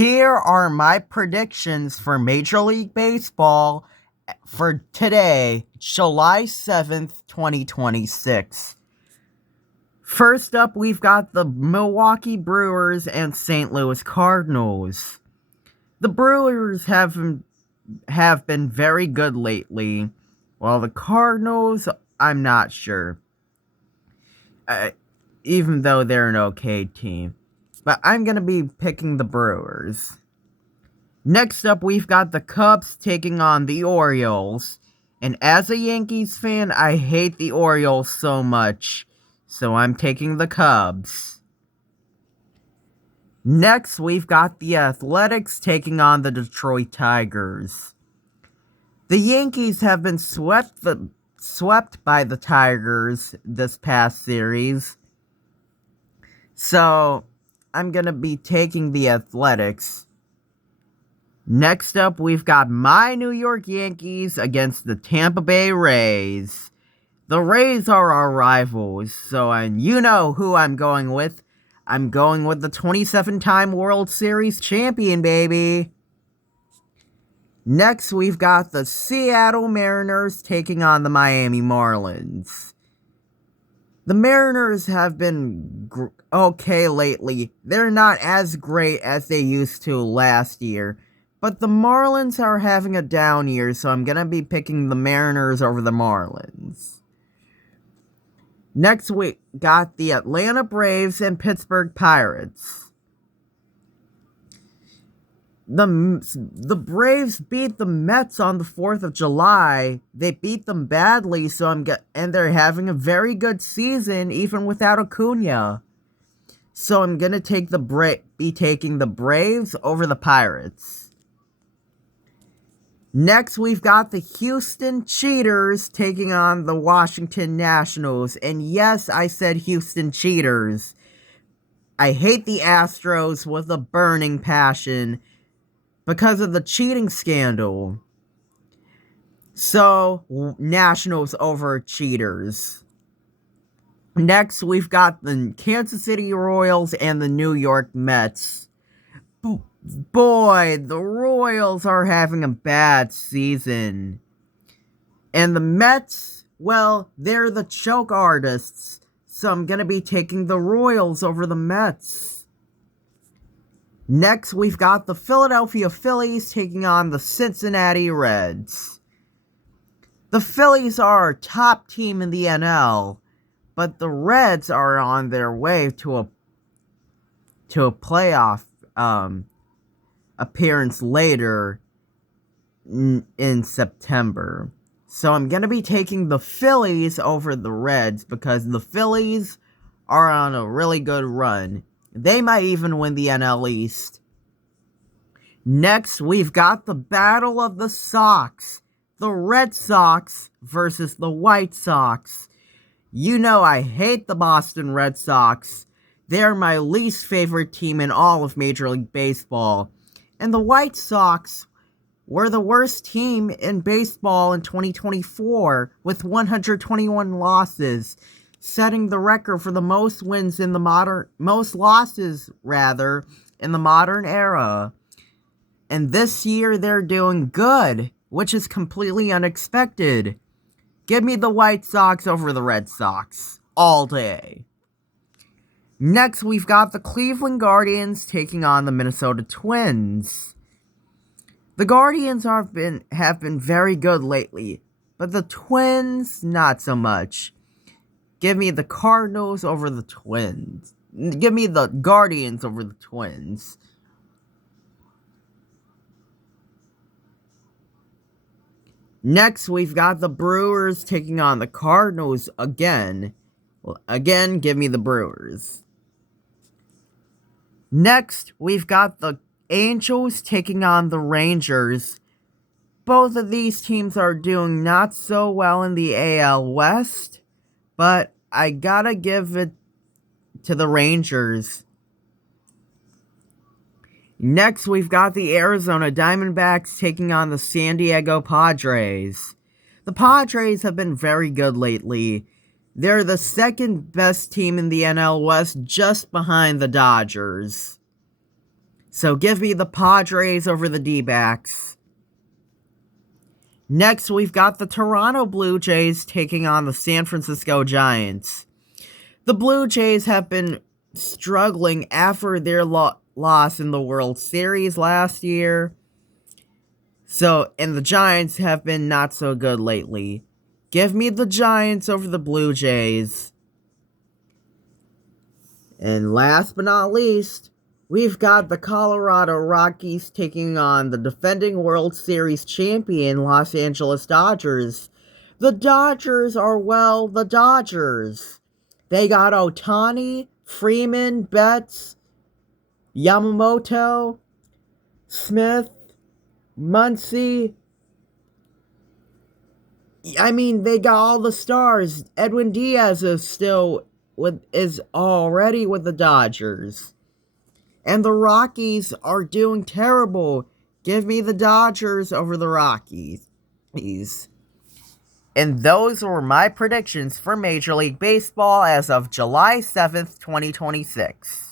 Here are my predictions for Major League Baseball for today, July 7th, 2026. First up, we've got the Milwaukee Brewers and St. Louis Cardinals. The Brewers have been very good lately, while the Cardinals, I'm not sure. Even though they're an okay team. But I'm going to be picking the Brewers. Next up, we've got the Cubs taking on the Orioles. And as a Yankees fan, I hate the Orioles so much. So I'm taking the Cubs. Next, we've got the Athletics taking on the Detroit Tigers. The Yankees have been swept by the Tigers this past series. So, I'm going to be taking the Athletics. Next up, we've got my New York Yankees against the Tampa Bay Rays. The Rays are our rivals, so you know who I'm going with. I'm going with the 27-time World Series champion, baby. Next, we've got the Seattle Mariners taking on the Miami Marlins. The Mariners have been okay lately. They're not as great as they used to last year. But the Marlins are having a down year, so I'm going to be picking the Mariners over the Marlins. Next, we got the Atlanta Braves and Pittsburgh Pirates. The Braves beat the Mets on the 4th of July. They beat them badly, and they're having a very good season, even without Acuna. So I'm going to be taking the Braves over the Pirates. Next, we've got the Houston Cheaters taking on the Washington Nationals. And yes, I said Houston Cheaters. I hate the Astros with a burning passion because of the cheating scandal. So, Nationals over Cheaters. Next, we've got the Kansas City Royals and the New York Mets. Boy, the Royals are having a bad season. And the Mets, well, they're the choke artists. So I'm going to be taking the Royals over the Mets. Next, we've got the Philadelphia Phillies taking on the Cincinnati Reds. The Phillies are our top team in the NL, but the Reds are on their way to a playoff appearance later in September. So I'm going to be taking the Phillies over the Reds because the Phillies are on a really good run. They might even win the NL East. Next, we've got the Battle of the Sox. The Red Sox versus the White Sox. You know I hate the Boston Red Sox. They're my least favorite team in all of Major League Baseball. And the White Sox were the worst team in baseball in 2024 with 121 losses, setting the record for the most losses in the modern era. And this year they're doing good, which is completely unexpected. Give me the White Sox over the Red Sox all day. Next, we've got the Cleveland Guardians taking on the Minnesota Twins. The Guardians have been very good lately, but the Twins, not so much. Give me the Cardinals over the Twins. Give me the Guardians over the Twins. Next, we've got the Brewers taking on the Cardinals again. Well, again, give me the Brewers. Next, we've got the Angels taking on the Rangers. Both of these teams are doing not so well in the AL West, but I gotta give it to the Rangers. Next, we've got the Arizona Diamondbacks taking on the San Diego Padres. The Padres have been very good lately. They're the second best team in the NL West, just behind the Dodgers. So give me the Padres over the D-backs. Next, we've got the Toronto Blue Jays taking on the San Francisco Giants. The Blue Jays have been struggling after their loss in the World Series last year. And the Giants have been not so good lately. Give me the Giants over the Blue Jays. And last but not least, we've got the Colorado Rockies taking on the defending World Series champion Los Angeles Dodgers. The Dodgers are, the Dodgers. They got Ohtani, Freeman, Betts, Yamamoto, Smith, Muncy. I mean, they got all the stars. Edwin Diaz is already with the Dodgers. And the Rockies are doing terrible. Give me the Dodgers over the Rockies. And those were my predictions for Major League Baseball as of July 7th, 2026.